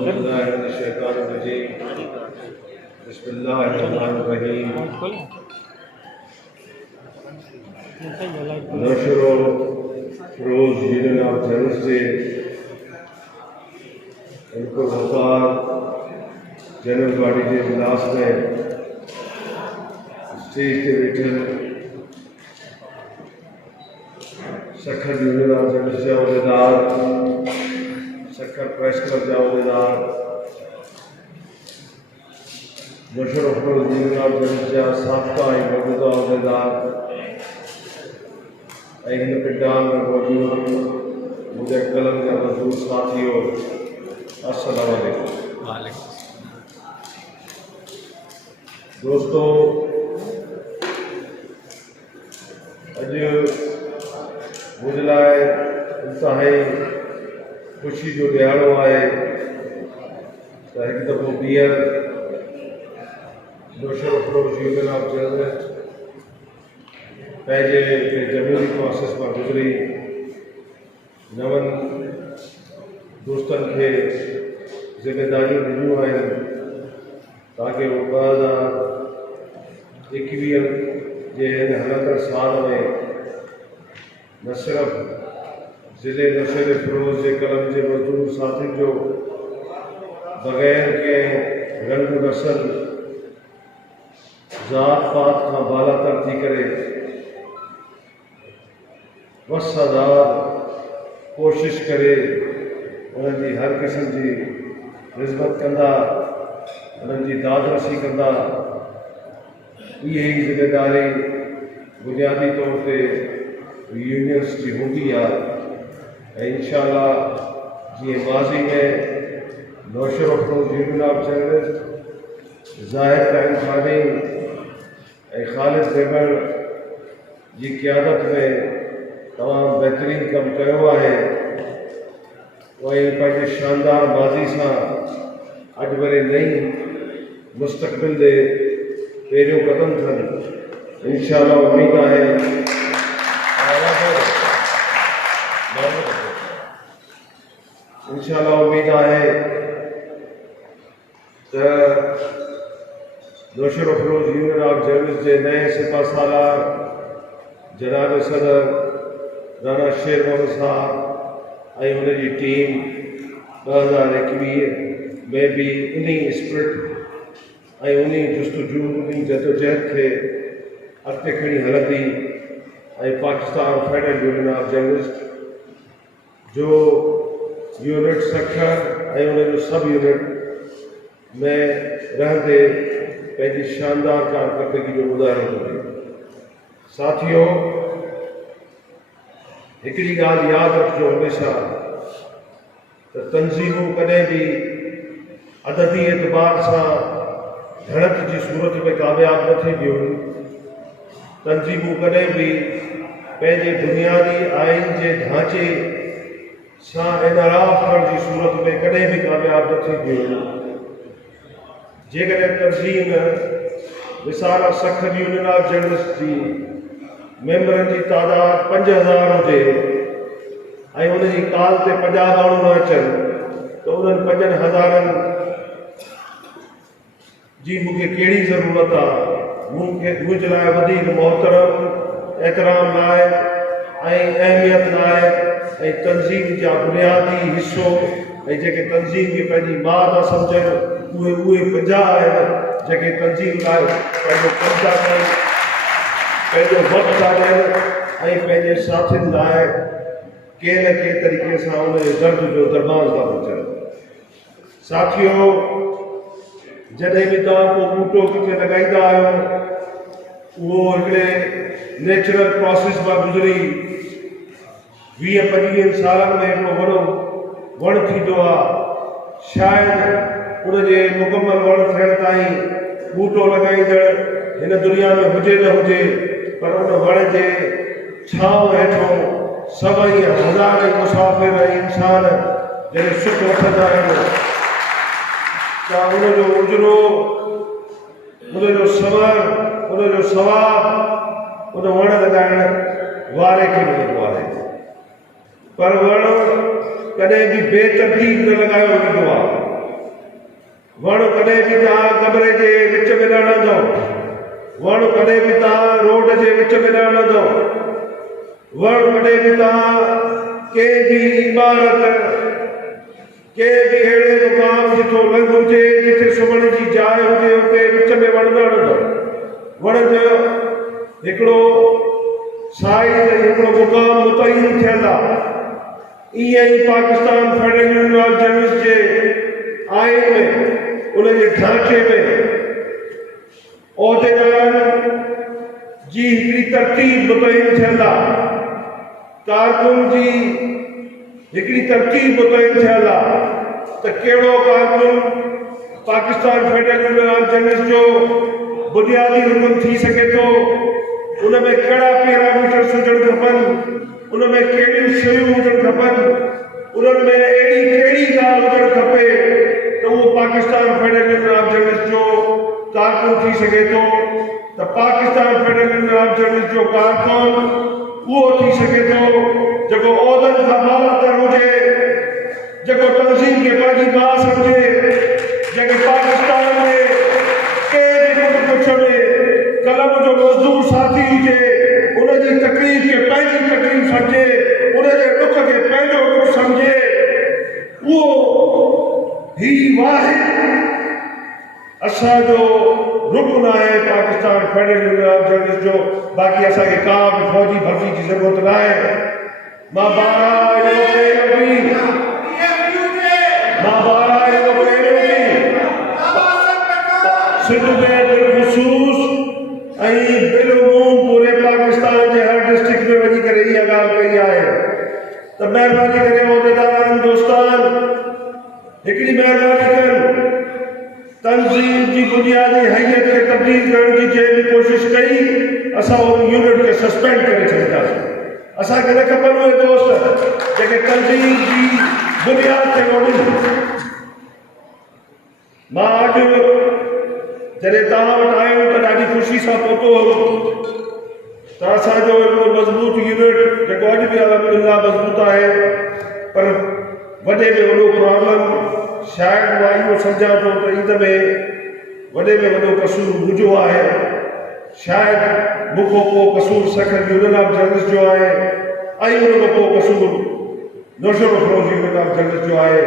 बिस्मिल्लाहिर्रहमानिर्रहीम। नशरो रोज union of journalist से इनको वफार जनरल बॉडी के इजलास में स्टेज के बैठे सखर यूनियन ऑफ जर्नलिस्ट के अहदेदार, सखर प्रेस क्लब के अहदेदार, नशर यूनियन ऑफ जर्नलिस्ट के साबका मौजूदा अहदेदार, इन पिंडाल में मौजूद मुझे कलम के मजदूर साथियों, अस्सलाम वालेकुम। दोस्तों, अज मुझे लाए इंतहाई खुशी जो दिहाड़ो है तो एक दफ़ो ॿीहर नशर यूनियन ऑफ जर्नलिस्ट पंहिंजे जमहूरी प्रोसेस में गुज़री नवन दोस्तन के ज़िम्मेदारियों ॾिनियूं आहिनि ताकि वो 2021 जे हिन हलंदड़ साल में न सिर्फ ज़िले नशर फ़िरोज़ जे कलम जे मज़दूर साथियुनि जो बग़ैर के रंग नस्ल ज़ात पात खां बालातर थी करे वसादार कोशिश करे उन्हनि हर किस्म की ख़िदमत कंदा, उन्हनि दादरसी कंदा। यही ज़िम्मेदारी बुनियादी तौर पे यूनियंस की हूंदी आहे। इंशाअल्लाह जी माज़ी में नौशर यूनियन ऑफ जर्नलिस्ट ज़ाहिर टाइम खानी खालिद बेबर की क़यादत में तमाम बेहतरीन कम कयो है। वही पंहिंजे शानदार माज़ी से अज वरी नई मुस्तक़बिल दे पहिरियों कदम थियनि। इंशाअल्लाह उम्मीद है नशर यूनियन ऑफ जर्नलिस्ट के नए सिपा सालार जनाब सदर राना शेर मोहम्मद साहब ऐं उनकी टीम 2021 में भी उन्हीं स्पिरिट ऐं उन्हीं जुस्तजू उन्हीं जदोजहद के अॻिते खणी हलंदी ऐं Pakistan federal union of journalist जो यूनिट सखर ऐं उनजो सब यूनिट में रहंदे पंहिंजी शानदार कारकर्दगी जो मुज़ाहिरो करे। साथियों, हिकिड़ी ॻाल्हि यादि रखिजो हमेशा त तंज़ीमूं कॾहिं भी अददी एतबार से घणत की सूरत में कामयाब न थींदियूं। तंज़ीमूं कॾहिं भी पंहिंजे बुनियादी आइन के ढांचे से इनराफ़ करण की सूरत में कॾहिं भी कामयाब न थींदियूं। जेकॾहिं तंज़ीम मिसाल सखर यूनियन ऑफ जर्नलिस्ट की मेंबरन की तादाद 5000 हुजे ऐं उनजी काल ते 50 माण्हू न अचनि तो उन्हनि 5000 जी मूंखे कहिड़ी ज़रूरत आहे। मुंहिंजे लाइ वधीक मोहतरम, एहतराम लाइक़ ऐं अहमियत लाइक़ ऐं तंज़ीम जा बुनियादी हिस्सो ऐं जेके तंज़ीम खे पंहिंजी माउ था सम्झनि उहे 50 आहिनि जेके तंज़ीम लाइ पंहिंजो कमु था कनि, पंहिंजो वक़्तु था ॾियनि ऐं पंहिंजे साथियुनि लाइ के न के तरीक़े से उनजे दर्द जो दरबान था पहुचाइनि। साथियों, जॾहिं भी तव्हां को बूटो किथे लॻाईंदा आहियो उहो हिकिड़े नेचुरल प्रोसेस में गुज़री 20-25 सालनि में हिकिड़ो वॾो वण थींदो आहे। शायदि उनजे मुकमल वण थियण ताईं बूटो लॻाईंदड़ हिन दुनिया में हुजे न हुजे, पर उन वण जे छांव हेठों सभई हज़ार मुसाफ़िर इंसान जॾहिं सुख वठंदा आहिनि त उनजो उजरो, उनजो सबर, उनजो सवाब उन वण लॻाइण वारे खे मिलंदो आहे। पर वण कॾहिं भी बेतरतीब न लॻायो वेंदो आहे। वण कॾहिं बि तव्हां कमरे जे विच में न रहंदो, वण कॾहिं बि तव्हां रोड जे विच में न रहंदो, वण कॾहिं बि तव्हां कंहिं बि इमारत, कंहिं बि अहिड़े मुक़ाम जिथो लंघ हुजे, जिथे सुम्हण जी जाइ हुजे, उते विच में वण न रहंदो। वण जो हिकिड़ो साइज़, हिकिड़ो मुक़ाम मुतयन थियल आहे। ईअं ई Pakistan federal union of journalist जे आइन में, उनजे ढांचे में उहिदेदारनि जी हिकिड़ी तरतीब मुतयन थियल आहे, कारकुन जी हिकिड़ी तरतीब मुतयन थियल आहे त कहिड़ो कारकुन Pakistan federal union of journalist जो बुनियादी रुकन थी सके थो, उनमें कहिड़ा पैरामीटर्स हुजण खपनि, उनमें कहिड़ियूं शयूं हुजण खपनि, उन्हनि में अहिड़ी कहिड़ी ॻाल्हि हुजणु खपे त उहो Pakistan federal union of journalist जो कारकुन थी सघे थो। त Pakistan federal union of journalist जो कारकुन उहो थी सघे थो जेको उहिदनि खां बालातर हुजे, जेको तंज़ीम खे पंहिंजी मां सम्झे, जेके पाकिस्तान में कंहिं बि कुछ में कलम जो मज़दूर साथी हुजे, उनजी तकलीफ़ खे पंहिंजी तकलीफ़ सम्झे, उनजे दुख खे पंहिंजो दुख सम्झे, उहो ही वाहिद असांजो रुकन आहे Pakistan federal union of journalist जो। बाक़ी असांखे का बि फौजी भर्ती जी ज़रूरत न आहे। मां सिंध में बिलख़ुसूस ऐं बिलूम पूरे पाकिस्तान जे हर डिस्ट्रिक्ट में वञी करे इहा ॻाल्हि कई आहे त महिरबानी करे उहिदेदारनि दोस्तान हिकिड़ी महिरबानी कनि, तंज़ीम जी बुनियादी हैसियत खे तब्दील करण जी जंहिं बि कोशिश कई, असां उन यूनिट खे सस्पेंड करे छॾींदासीं। असांखे न खपनि उहे दोस्त जेके तंज़ीम जी बुनियाद ते ॻोल्हिनि। मां अॼु जॾहिं तव्हां वटि आहियूं त ॾाढी ख़ुशी सां पहुतो हुउमि त असांजो हिकिड़ो मज़बूत यूनिट जेको अॼु बि अल्हम्दुलिल्लाह मज़बूत आहे, पर वॾे में वॾो प्रॉब्लम शायदि मां इहो सम्झां थो त ईद में वॾे में वॾो कसूर मुंहिंजो आहे। शायदि मूंखां पोइ कसूर सेक्रेटरी यूनियन ऑफ जर्नलिस्ट जो आहे ऐं उन खां पोइ कसूर नौशर अफरोज़ यूनियन ऑफ जर्नलिस्ट जो आहे,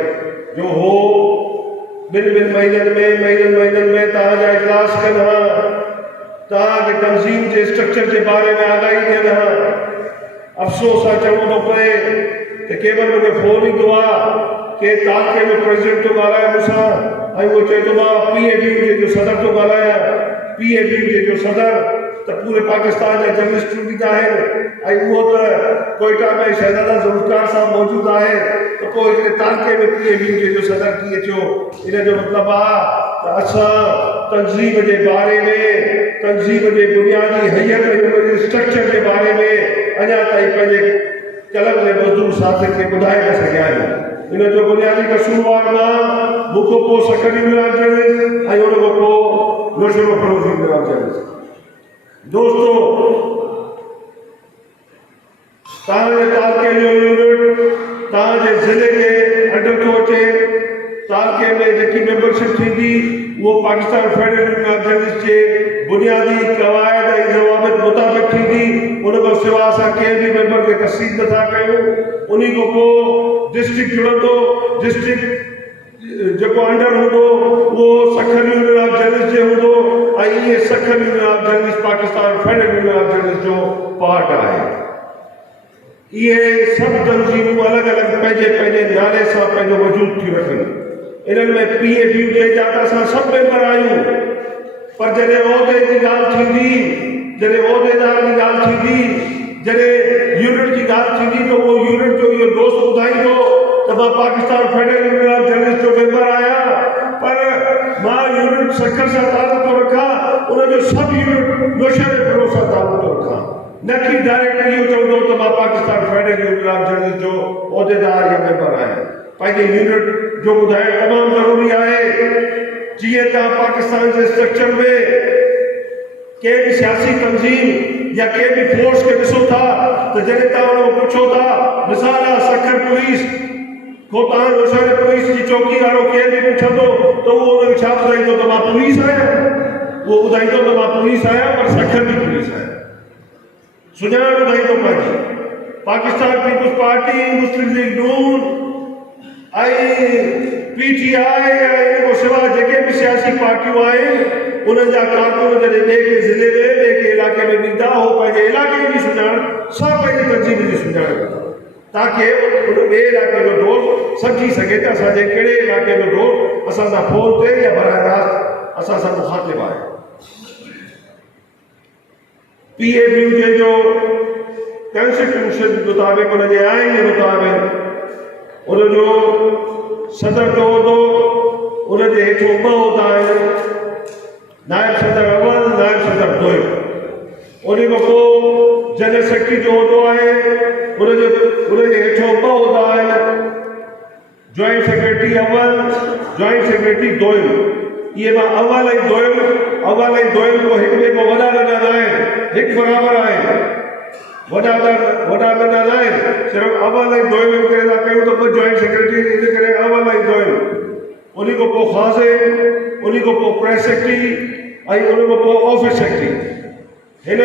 जो हो ॿिनि महीननि में तव्हांजा इजलास कनि हा, तव्हांखे तंज़ीम जे स्ट्रक्चर जे बारे में आगाही ॾियनि हा। अफ़सोस आहे चवणो थो पए त कंहिं महिल मूंखे फ़ोन ईंदो आहे के तालके में प्रेसिडेंट थो ॻाल्हाए मूंसां ऐं उहो चए थो मां PFU जो सदर थो ॻाल्हायां। PFU जो सदर त पूरे पाकिस्तान जा जर्नलिस्ट ईंदा आहिनि ऐं उहो त कोयटा में शहज़ादा ज़ुल्फ़िकार साहब मौजूदु आहे, त पोइ हिकिड़े तालके में PFU जो सदर कीअं थियो? इन जो मतिलबु आहे त असां तंज़ीम जे बारे में, तंज़ीम जे बुनियादी हैसियत ऐं स्ट्रक्चर जे बारे में अञा ताईं पंहिंजे कलम जे मज़दूर साथी खे ॿुधाए न सघिया आहियूं। इन जो बुनियादी कसूरवार मां, मूंखां पोइ सेक्रेटरी यूनियन ऑफ जर्नलिस्ट ऐं उन खां पोइ नौशर अफरोज़ यूनियन ऑफ जर्नलिस्ट। दोस्तों, तव्हांजे तालके जो यूनिट तव्हांजे ज़िले के अंडर थो अचे। तालके में जेकी मेंबरशिप थींदी उहो Pakistan federal union of journalist जे बुनियादी क़वाइद ऐं ज़वाबित मुताबिक़ थींदी। उन खां सवाइ असां कंहिं बि मेंबर खे तस्लीम नथा कयूं। उन खां पोइ डिस्ट्रिक्ट जुड़ंदो, डिस्ट्रिक्ट जेको अंडर हूंदो उहो सखर यूनियन ऑफ जर्नलिस्ट जो हूंदो ऐं इहे Sukkur union of journalist Pakistan federal union of journalist जो पार्ट आहे। इहे सभु तंज़ीमूं अलॻि अलॻि पंहिंजे नाले सां पंहिंजो वजूद थी रखनि। इन्हनि में PFU जे इजाज़त सां सभु मेंबर आहियूं, पर जॾहिं उहिदे जी ॻाल्हि थींदी, जॾहिं उहिदेदार जी ॻाल्हि थींदी, जॾहिं यूनिट जी ॻाल्हि थींदी त उहो यूनिट जो इहो दोस्त ॿुधाईंदो त मां Pakistan federal union of journalist जो मेंबर आहियां, पर मां यूनिट सखर सां तालुक़ थो रखां, उनजो सभु यूनिट नौशर अफरोज़ सां तालुक़ थो रखां, न कि डायरेक्ट इहो चवंदो त मां Pakistan federal union of journalist जो उहिदेदार या मेंबर आहियां। पंहिंजे यूनिट जो ॿुधाइणु तमामु ज़रूरी आहे। जीअं तव्हां पाकिस्तान जे स्ट्रक्चर में कंहिं बि सियासी तंज़ीम या कंहिं बि फोर्स खे ॾिसो था त जॾहिं तव्हां उन खां पुछो था, मिसाल आहे सखर पुलिस को तव्हां रोशा पुलिस जी चौकी वारो केर बि पुछंदो त उहो हुनखे छा ॿुधाईंदो त मां पुलिस आहियां, उहो ॿुधाईंदो त मां पुलिस आहियां पर सखर बि पुलिस आहियां, सुञाण ॿुधाईंदो पंहिंजी। पाकिस्तान पीपुल्स पार्टी, मुस्लिम लीग नून PTI इन खां सवाइ जेके बि सियासी पार्टियूं आहिनि उन्हनि जा कारकुन जॾहिं ॿिए के ज़िले में ॿिए के इलाइक़े में वेंदा हो पंहिंजे इलाइक़े जी सुञाण सां पंहिंजी तंज़ीम जी सुञाण कंदा ताकि उन ॿिए इलाइक़े जो दोस्त सम्झी सघे त असांजे कहिड़े इलाइक़े जो दोस्त असां सां फोन ते या बराह रास्त असां सां मुखातिब आहे। PFU जे जो कॉन्स्टिट्यूशन मुताबिक़ उनजे आइन जे मुताबिक़ उनजो सदर जो उहिदो उनजे हेठो ॿ उहिदा आहिनि, नायब सदर अवल, नायब सदर दोहिम। उन खां पोइ जनरल सेक्रेटरी जो उहिदो आहे, उनजे हेठो ॿ उहिदा आहिनि, जॉइंट सेक्रेटरी अवल, जॉइंट सेक्रेटरी दोहिम। इहे मां अवल ऐं दोहिम को हिक ॿिए खां वॾा नंढा न आहिनि, हिकु बराबरि आहिनि, वॾा नंढा न आहिनि, सिर्फ़ु अवल ऐं दोहिम करे था कयूं त ॿ जॉइंट सेक्रेटरी इन करे अवल ऐं दोहिम। उन खां पोइ ख़ासि, उन खां पोइ प्रेस सेक्रेटरी ऐं उन खां पोइ ऑफिस सेक्रेटरी। हिन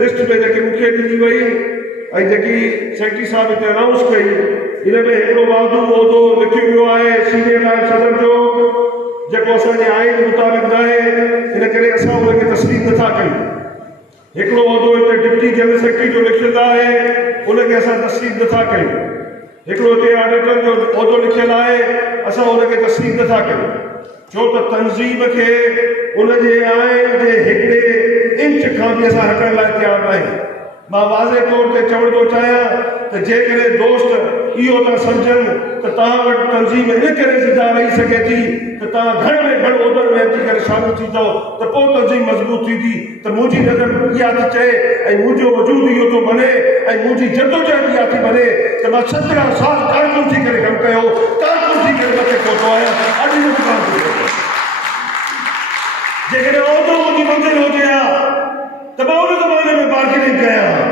लिस्ट में जेकी मूंखे ॾिनी वई ऐं जेकी सेक्रेटरी साहब हिते अनाउंस कई इन में हिकिड़ो वाधू उहिदो लिखियो वियो आहे सीनियर नायब सदर जो, जेको असांजे आइन मुताबिक़ न आहे, इन करे असां उनखे तस्लीम नथा कयूं। हिकिड़ो उहिदो हिते डिप्टी जनरल सेक्रेटरी जो लिखियलु आहे, उनखे असां तस्लीम नथा कयूं। हिकिड़ो हिते ऑडिटर जो उहिदो लिखियलु आहे, असां उनखे तस्लीम नथा कयूं, छो त तंज़ीम खे उनजे आइन जे हिकिड़े इंच खां बि असां हटण लाइ तयारु न आहियूं। मां वाज़े तौर ते चवण थो चाहियां त जेकॾहिं दोस्त इहो था सम्झनि त तव्हां वटि तंज़ीम इन करे ज़िंदा रही सघे थी त तव्हां घण में घण उहिदनि में अची करे शामिल थींदव त पोइ तंज़ीम मज़बूत थींदी, त मुंहिंजी नज़र इहा थी चए ऐं मुंहिंजो वजूद इहो थो बने ऐं मुंहिंजी जदोजहद इहा थी बने त मां 17 साल कारकुन थी करे कमु कयो, कारकुन थी करे मथे पहुतो आहियां, अॼु बि कान थो पहुतो। जेकॾहिं उहिदो मुंहिंजी मंज़िल हुजे हा त मां उन ज़माने में बार्गेनिंग कयां हा।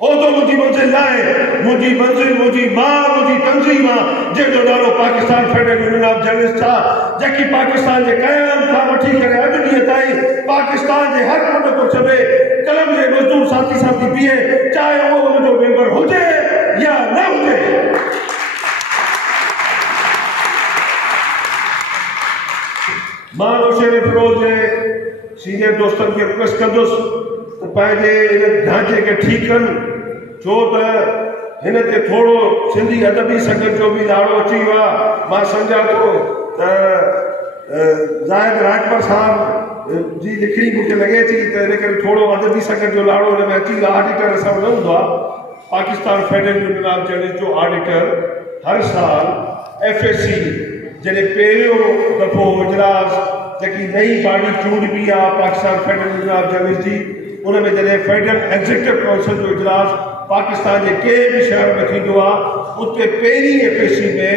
उहिदो मुंहिंजी मंज़िल न आहे, मुंहिंजी मंज़िल मुंहिंजी मां, मुंहिंजी तंज़ीम आहे जंहिंजो नालो Pakistan federal union of journalist आहे, जेकी पाकिस्तान जे क़याम खां वठी करे अॼु ॾींहं ताईं पाकिस्तान जे हर कोन कोच में कलम जे मज़दूर साथी साथी बीहे, चाहे उहो उनजो मेंबर हुजे या न हुजे। मां रोशे फिरोज जे सीनियर दोस्तनि खे रिक्वेस्ट कंदुसि त पंहिंजे इन ढांचे खे ठीकु कनि, छो त हिन ते थोरो सिंधी अदबी संगत जो बि लाड़ो अची वियो आहे। मां सम्झां थो त ज़ाहिद राजपर साहब जी लिखणी मूंखे लॻे थी त इन करे थोरो अदबी संगत जो लाड़ो हिन में अची वियो आहे। ऑडिटर असां वटि न हूंदो आहे, Pakistan federal union of journalist जो ऑडिटर हर साल FSC जॾहिं पहिरियों दफ़ो इजलास जेकी नई बॉडी चूंडबी आहे Pakistan federal union of journalist जी, उन में जॾहिं फेडरल एग्जीक्यूटिव काउंसिल जो इजलास पाकिस्तान जे कंहिं बि शहर में थींदो आहे, उते पहिरीं FSC में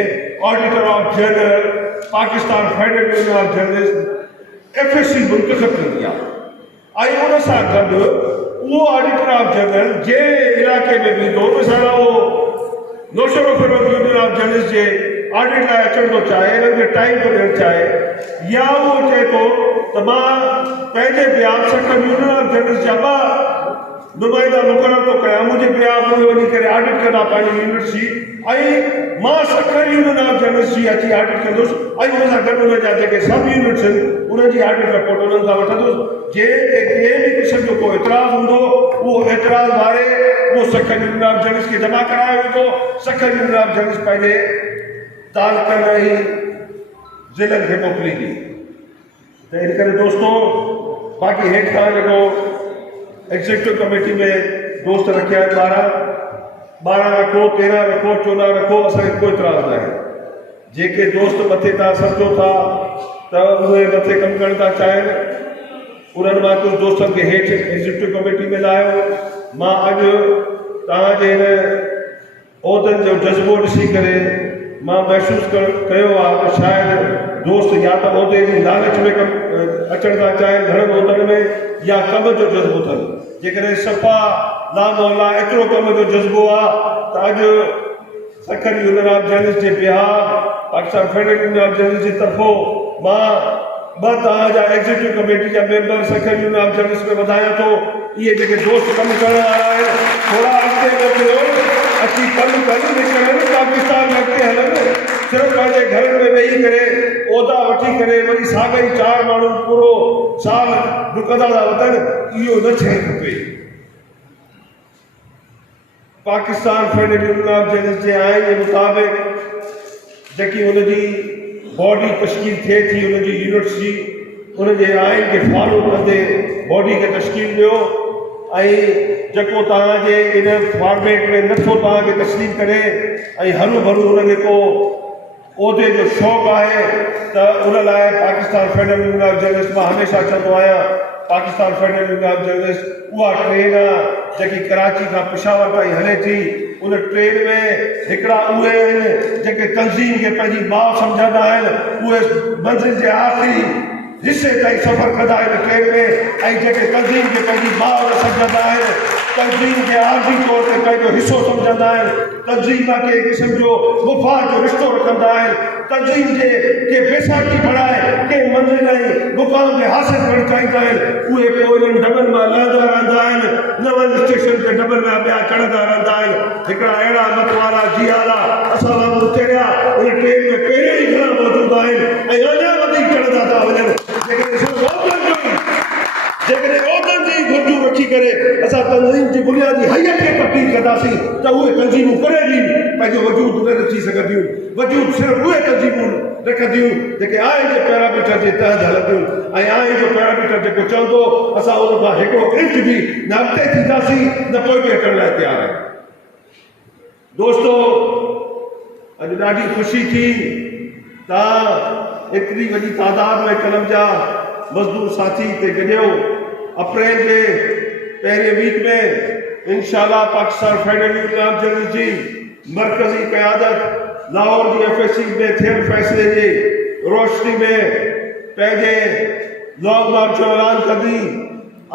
auditor of general Pakistan federal union of journalist FSC मुंतखब कंदी आहे। ऐं उन सां गॾु उहो ऑडिटर ऑफ जनरल जे इलाइक़े में वेंदो, मिसाल उहो Naushahro Feroze union of journalist जे ऑडिट लाइ अचण थो चाहे, हिननि खे टाइम थो ॾियणु चाहे, या उहो चए थो त मां पंहिंजे बिहाफ सखर यूनियन ऑफ जर्नलिस्ट जा नुमाइंदा मुक़ररु थो कयां, मुंहिंजे बिहाफ उहे वञी करे ऑडिट कंदा पंहिंजी यूनिट जी, ऐं मां सखर यूनियन ऑफ जर्नलिस्ट जी अची ऑडिट कंदुसि ऐं उन सां गॾु उन जा जेके सब यूनिट्स आहिनि उन्हनि जी ऑडिट रिपोर्ट उन्हनि खां वठंदुसि। जंहिं कंहिं बि क़िस्म जो को एतिराज़ हूंदो उहो एतिराज़ वारे उहो सखर यूनियन ऑफ जर्नलिस्ट खे जमा करायो वेंदो। सखर यूनियन ऑफ जर्नलिस्ट पंहिंजे तालुकनि ऐं ज़िलनि खे मोकिलींदी। त इन करे दोस्तो बाक़ी हेठि खां जेको एग्जीक्यूटिव कमेटी में दोस्त रखिया आहिनि 12 रखो, 13 रखो, 14 रखो, असांखे कोई इतराज़ न आहे। जेके दोस्त मथे तव्हां सम्झो था त उहे मथे कमु करणु था चाहिनि, उन्हनि मां कुझु दोस्तनि खे हेठि एग्जीक्यूटिव कमेटी में लाहियो। मां अॼु तव्हांजे हिन उहिदनि जो जज़्बो ॾिसी करे मां महसूसु कयो आहे त शायदि दोस्त या त उहिदे जी लालच में अचण था चाहिनि घणनि उहिदनि में, या कम जो जज़्बो अथनि। जेकॾहिं सफ़ा लामोला एतिरो कम जो जज़्बो आहे त अॼु सखर यूनियन ऑफ जर्नलिस्ट के बिहार Pakistan federal union of journalist की तरफों मां एग्जीक्यूटिव कमेटी का मेंबर सखर यूनियन ऑफ जर्नलिस्ट में बताया तो ये जेके दोस्त कम करने आ रहा है थोड़ा अॻिते वधो अची कम कनि निकरनि पाकिस्तान में अॻिते हलनि सिर्फ़ पंहिंजे घर में वेही करे उहिदा वठी करे वरी साॻई 4 माण्हू पूरो साल डुकंदा था वञनि इहो न थियणु खपे। Pakistan federal union of journalist जे आइन जे मुताबिक़ जेकी हुनजी बॉडी तश्कील थिए थी हुनजी यूनिट्स जी हुनजे आइन खे फॉलो कंदे बॉडी खे तश्कील ॾियो ऐं जेको तव्हांजे इन फॉर्मेट में नथो तव्हांखे तस्लीम करे ऐं हरू भरू हुनखे को उहिदे जो शौक़ु आहे त उन लाइ Pakistan federal union of journalist मां हमेशह चवंदो आहियां Pakistan federal union of journalist उहा ट्रेन आहे जेकी कराची खां पेशावर ताईं हले थी उन ट्रेन में हिकिड़ा उहे आहिनि जेके तंज़ीम खे पंहिंजी माउ सम्झंदा आहिनि उहे मंज़िल जे आख़िरी हिस्से ताईं सफ़र कंदा आहिनि ट्रेन में ऐं जेके तंज़ीम खे पंहिंजी माउ न सम्झंदा आहिनि तंज़ीम खे आर्ज़ी तौर ते पंहिंजो हिसो सम्झंदा आहिनि तंज़ीम सां कंहिं क़िस्म जो मुफ़ाद जो रिश्तो रखंदा आहिनि तंज़ीम जे के बैसाखी बढ़ाए कंहिं मंज़िल ऐं मुक़ाम खे हासिल करणु चाहींदा आहिनि उहे पोइ इन्हनि डबनि मां लहंदा रहंदा आहिनि नवनि स्टेशन ते डबनि मां ॿिया चढ़ंदा रहंदा आहिनि हिकिड़ा अहिड़ा मतवारा जियाला असां वांगुरु चढ़िया उन ट्रेन में पहिरियों ई घणा मौजूद आहिनि ऐं अञा वधीक चढ़ंदा था वञनि जेकॾहिं औरतुनि जी घुर्जूं रखी करे असां तंज़ीम जी बुनियादी हैयत खे तब्दील कंदासीं त उहे तंज़ीमूं करे बि पंहिंजो वजूद न रखी सघंदियूं वजूद सिर्फ़ु उहे तंज़ीमूं रखंदियूं जेके आइन जे पैरामीटर जे तहत हलंदियूं ऐं आइन जो पैरामीटर जेको चवंदो असां उन खां हिकिड़ो इंच बि न अॻिते थींदासीं न पोइ बि हटण लाइ तयारु आहियूं। दोस्तो अॼु ॾाढी ख़ुशी थी तव्हां एतिरी वॾी तादाद में कलम जा मज़दूर साथी हिते गॾियो अप्रैल जे पहिरें वीक में इंशाअल्लाह Pakistan federal union of journalist जी मरकज़ी क़यादत लाहौर जी FSC में थियल फ़ैसिले जी रोशनी में पंहिंजे लॉन्ग मार्च जो ऐलान कंदी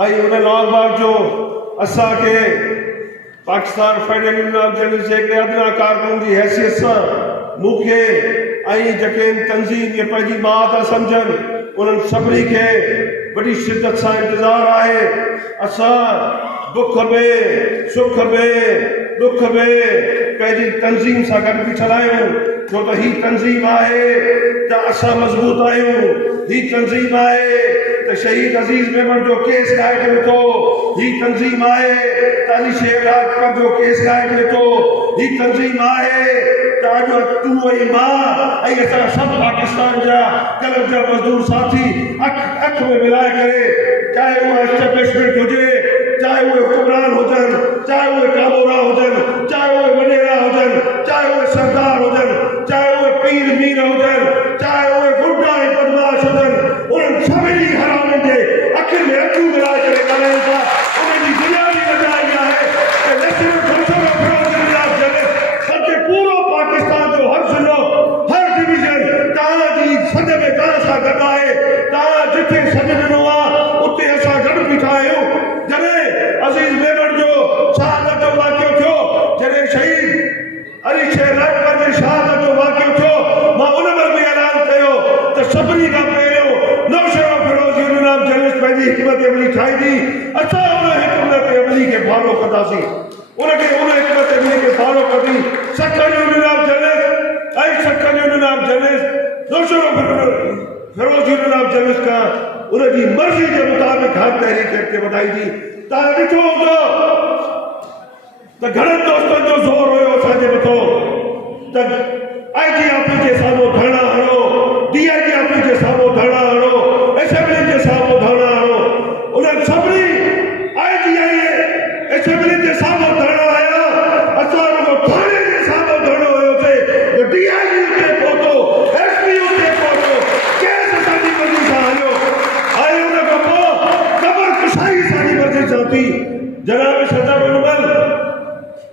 ऐं उन लॉन्ग मार्च जो असांखे Pakistan federal union of journalist जे क़यादत कारकुन जी हैसियत सां मूंखे ऐं जेके तंज़ीम खे पंहिंजी माउ था सम्झनि उन्हनि सभिनी खे बड़ी शिद्दत सां इंतज़ारु आहे असां दुख में सुख में दुख में पंहिंजी तंज़ीम सां गॾु बीठल आहियूं छो त ही तंज़ीम आहे त असां मज़बूत आहियूं ही तंज़ीम आहे त शहीद अज़ीज़ मेमन जो केस ॻाए करे थो ही तंज़ीम आहे त अली शेर लाजपत जो केस ॻाए करे थो ही तंज़ीम आहे त अॼु तूं ऐं मां ऐं असां सभु पाकिस्तान जा कलम जा मज़दूर साथी अख में मिलाए करे चाहे उहा एस्टेब्लिशमेंट हुजे चाहे उहे हुक्मरान हुजनि चाहे उहे कामोरा हुजनि चाहे उहे वॾेरा हुजनि चाहे उहे सरदार हुजनि चाहे उहे पीर मीर हुजनि चाहे उहे गुंडा ऐं बदमाश हुजनि उन्हनि सभिनी हरामनि जे अखियुनि में अखियूं मिलाए करे ॻाल्हायूं था उन्हनि जी बुनियादी वजह इहा आहे त न सिर्फ़ु बल्कि पूरो पाकिस्तान जो हर ज़िलो हर डिवीज़न तव्हांजी सॾ में तव्हां सां गॾु आहे तव्हां जिथे सॾ ॾिनो आहे उते असां गॾु बीठा आहियूं। जॾहिं अज़ीज़ मेमन जो शहादत जो वाक़ियो थियो जॾहिं शहीद अली शेर लाजपत जी शहादत जो वाक़ियो थियो मां उन वक़्तु बि ऐलान कयो त सभिनी खां पहिरियों Naushahro Feroze union of journalist पंहिंजी हिकमत अमली ठाहींदी असां उन हिकमत अमली खे फॉलो कंदासीं उनखे उन हिकमत अमली खे फॉलो कंदी सखर यूनियन ऑफ जर्नलिस्ट ऐं Sukkur union of journalist Naushahro Feroze union of journalist खां उनजी मर्ज़ी जे मुताबिक़ हर तहरीक अॻिते वधाईंदी। तव्हां ॾिठो हूंदो त घणनि दोस्तनि जो ज़ोर हुयो असांजे मथां त IG ऑफिस जे साम्हूं धरना हणो DIG ऑफिस जे साम्हूं धरना हणो असेंबली जे साम्हूं धरना हणो उन्हनि सभिनी IG असेंबली जे साम्हूं धरना हया असां रुॻो थाणे जे साम्हूं धरनो हुयोसीं त DIG उते पहुतो SP उते पहुतो केस असांजी मर्ज़ी सां हलियो ऐं उन खां पोइ क़बर कुशाई असांजी मर्ज़ी सां थी। जनाब सदर उनमल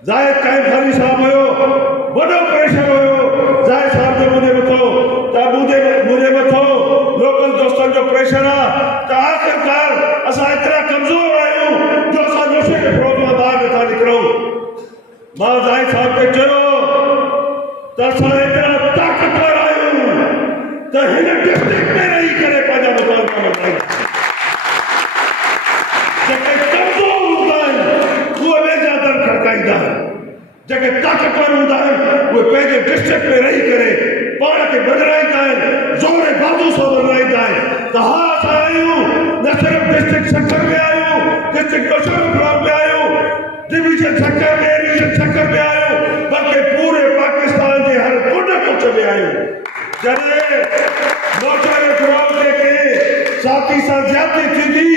ज़ाहिद काइम खानी साहब हुयो वॾो प्रेशर हुयो ज़ाहिद साहब जो मुंहिंजे मथां त मुंहिंजे मथां लोकल दोस्तनि जो प्रेशर आहे त आख़िरकार असां एतिरा कमज़ोर आहियूं जो असां नशे जे फिरोज़ मां ॿाहिरि नथा निकिरूं। मां ज़ाहिद साहब खे चयो त असां एतिरा ताक़तवर आहियूं त हिन डिस्ट्रिक्ट में रही करे पंहिंजा मकान था वधाईंदा। जेके कमज़ोर हूंदा आहिनि उहे ॿिए जा दर खड़काईंदा आहिनि, जेके ताक़तवर हूंदा आहिनि उहे पंहिंजे डिस्ट्रिक्ट में रही करे पाण खे बदिलाईंदा आहिनि, ज़ोर बाज़ू सां बदिलाईंदा आहिनि। त हा असां आहियूं न सिर्फ़ु डिस्ट्रिक्ट सेक्टर में आहियूं, डिस्ट्रिक्ट नौशहरा में आहियूं, डिवीजन सेक्टर में, एडिशन सेक्टर में आहियूं, बल्कि पूरे पाकिस्तान के हर कोने कोने में आहियूं। जॾहिं नौशहरा फिरोज़ के साथी सां ज्यादती थींदी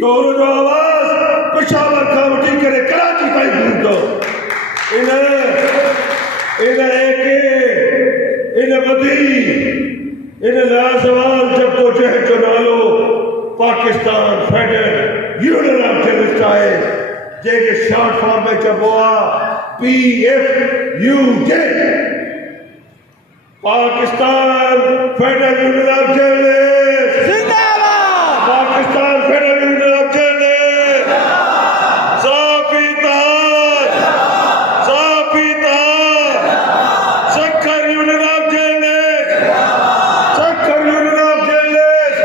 तो उनजो आवाज़ पेशावर खां वठी करे कराची ताईं पहुंचो। इन वधी इन लाजवाब जद्दोजहद जो नालो Pakistan federal union of journalist आहे, जंहिंखे शॉर्ट फॉर्म में चइबो आहे PFUJ, Pakistan federal union of journalist जिंदाबाद, Pakistan federal union of journalist साफीदार Sukkur union of journalist, Sukkur union of journalist,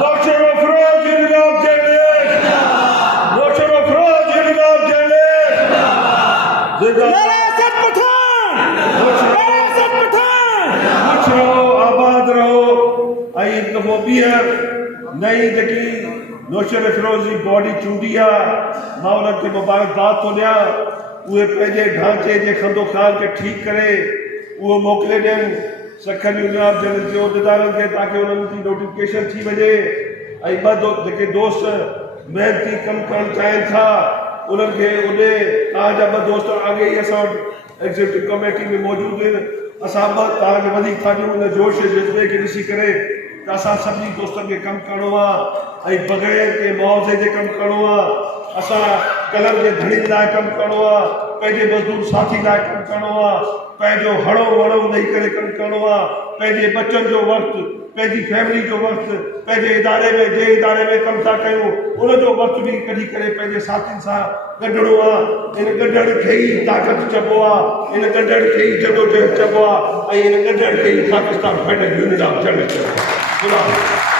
Naushahro Feroze union of journalist, Naushahro Feroze union of journalist जिंदाबाद। आबाद रहो। ऐं हिकु दफ़ो ॿीहर नई जेकी नौशहरा फिरोज़ जी बॉडी चूंडी आहे, मां उन्हनि खे मुबारकबाद थो ॾियां। उहे पंहिंजे ढांचे जे खंदोखान खे ठीकु करे उहो मोकिले ॾियनि सक्खर यूनियन ऑफ जर्नलिस्ट जे उहिदेदारनि खे, ताकि उन्हनि जी नोटिफिकेशन थी वञे। ऐं ॿ जेके दोस्त महिनती कमु करणु चाहिनि था उन्हनि खे उॾे तव्हांजा ॿ दोस्त अॻे ई असां वटि एग्ज़ीक्यूटिव कमेटी में मौजूदु आहिनि। असां ॿ तव्हांखे वधीक था ॾियूं उन जोश जज़्बे खे ॾिसी करे त असां सभिनी दोस्तनि खे कमु करिणो आहे ऐं बग़ैर के मुआवज़े जे कमु करिणो आहे। असां कलर जे धणी लाइ कमु करिणो आहे, पंहिंजे मज़दूर साथी लाइ कमु करिणो आहे, पंहिंजो हणो वणो ॾेई करे कमु करिणो आहे, पंहिंजे बचनि जो वक़्तु, पंहिंजी फैमिली जो वक़्तु, पंहिंजे इदारे में जे इदारे में कमु था कयूं उनजो वक़्तु बि कढी करे पंहिंजे साथियुनि सां गॾिणो आहे। इन गॾण खे ई ताक़त चइबो आहे, इन गॾण खे ई जदोजहद चइबो आहे, ऐं इन गॾण खे ई Pakistan federal union of journalist चइबो आहे।